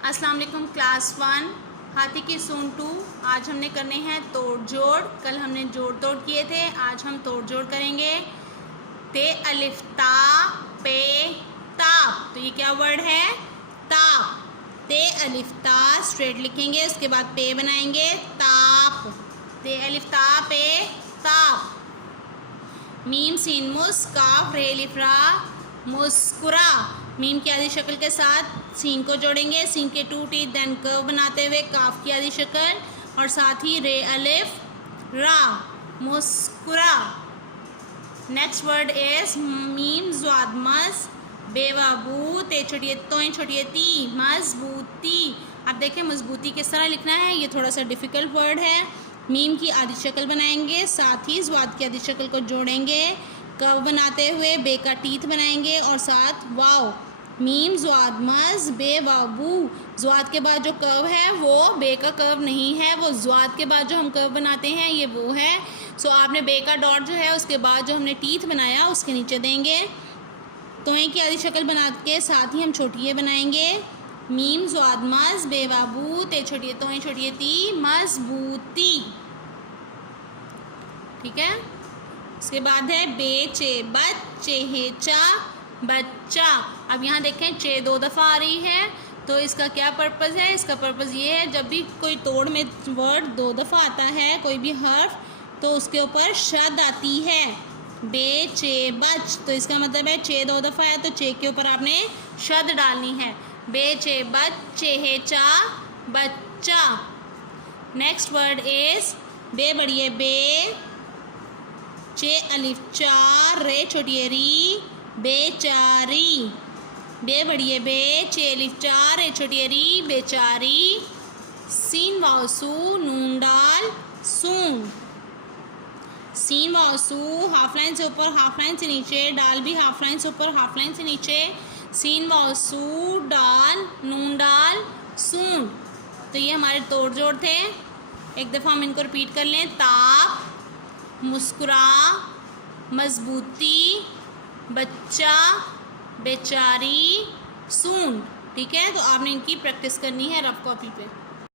अस्सलाम वालेकुम क्लास 1 हाथी की सून 2। आज हमने करने हैं तोड़ जोड़। कल हमने जोड़ तोड़ किए थे, आज हम तोड़ जोड़ करेंगे। ते अलिफ ता पे ताप, तो ये क्या वर्ड है? ताप। ते अलिफ ता स्ट्रेट लिखेंगे, उसके बाद पे बनाएंगे ताप। ते अलिफ ता पे ताप। मीम सीन मुस काफ रे अलिफ रा मुस्कुरा। मीम की आधी शक्ल के साथ सीन को जोड़ेंगे, सीन के टू टीथ देन कर्व बनाते हुए काफ की आधी शक्ल और साथ ही रे अलिफ रा मुस्कुरा। नेक्स्ट वर्ड इज मीम ज़्वाद मस बेवाबू ते छोटी तोएं छोटी ती मजबूती। आप देखें मजबूती किस तरह लिखना है, ये थोड़ा सा डिफ़िकल्ट वर्ड है। मीम की आधी शक्ल बनाएंगे, साथ ही ज़्वाद की आधी शक्ल को जोड़ेंगे, कर्व बनाते हुए बे का टीथ बनाएंगे और साथ वाव। मीम ज़्वाद मज बे वाबू। ज़्वाद के बाद जो कर्व है वो बे का कर्व नहीं है, वो ज़्वाद के बाद जो हम कर्व बनाते हैं ये वो है। सो आपने बे का डॉट जो है उसके बाद जो हमने टीथ बनाया उसके नीचे देंगे। तोएं की आधी शक्ल बना के साथ ही हम छोटी ये बनाएंगे। मीम ज़्वाद मज बे वाबू ते छोटी तोएं छोटी ती मजबूती। ठीक है। उसके बाद है बेचे बच्चे हेचा बच्चा। अब यहाँ देखें चे दो दफ़ा आ रही है, तो इसका क्या पर्पज़ है? इसका पर्पज़ ये है जब भी कोई तोड़ में वर्ड दो दफ़ा आता है कोई भी हर्फ, तो उसके ऊपर शद आती है। बे चे बच, तो इसका मतलब है चे दो दफ़ा है तो चे के ऊपर आपने शद डालनी है। बे चे बच्चे हेचा बच्चा। नेक्स्ट वर्ड इज बे बड़ी बे चे अलिफ चार रे छोटी री बेचारी। बे बड़ी बे चे अलिफ चार रे छोटी री बेचारी। सीन वासू नून डाल सून। सीन वासू हाफ लाइन से ऊपर हाफ लाइन से नीचे, डाल भी हाफ लाइन से ऊपर हाफ लाइन से नीचे। सीन वासू डाल नून डाल सून। तो ये हमारे तोड़ जोड़ थे। एक दफ़ा हम इनको रिपीट कर लें। ताप, मुस्कुरा, मजबूती, बच्चा, बेचारी, सून। ठीक है, तो आपने इनकी प्रैक्टिस करनी है रफ कॉपी पे।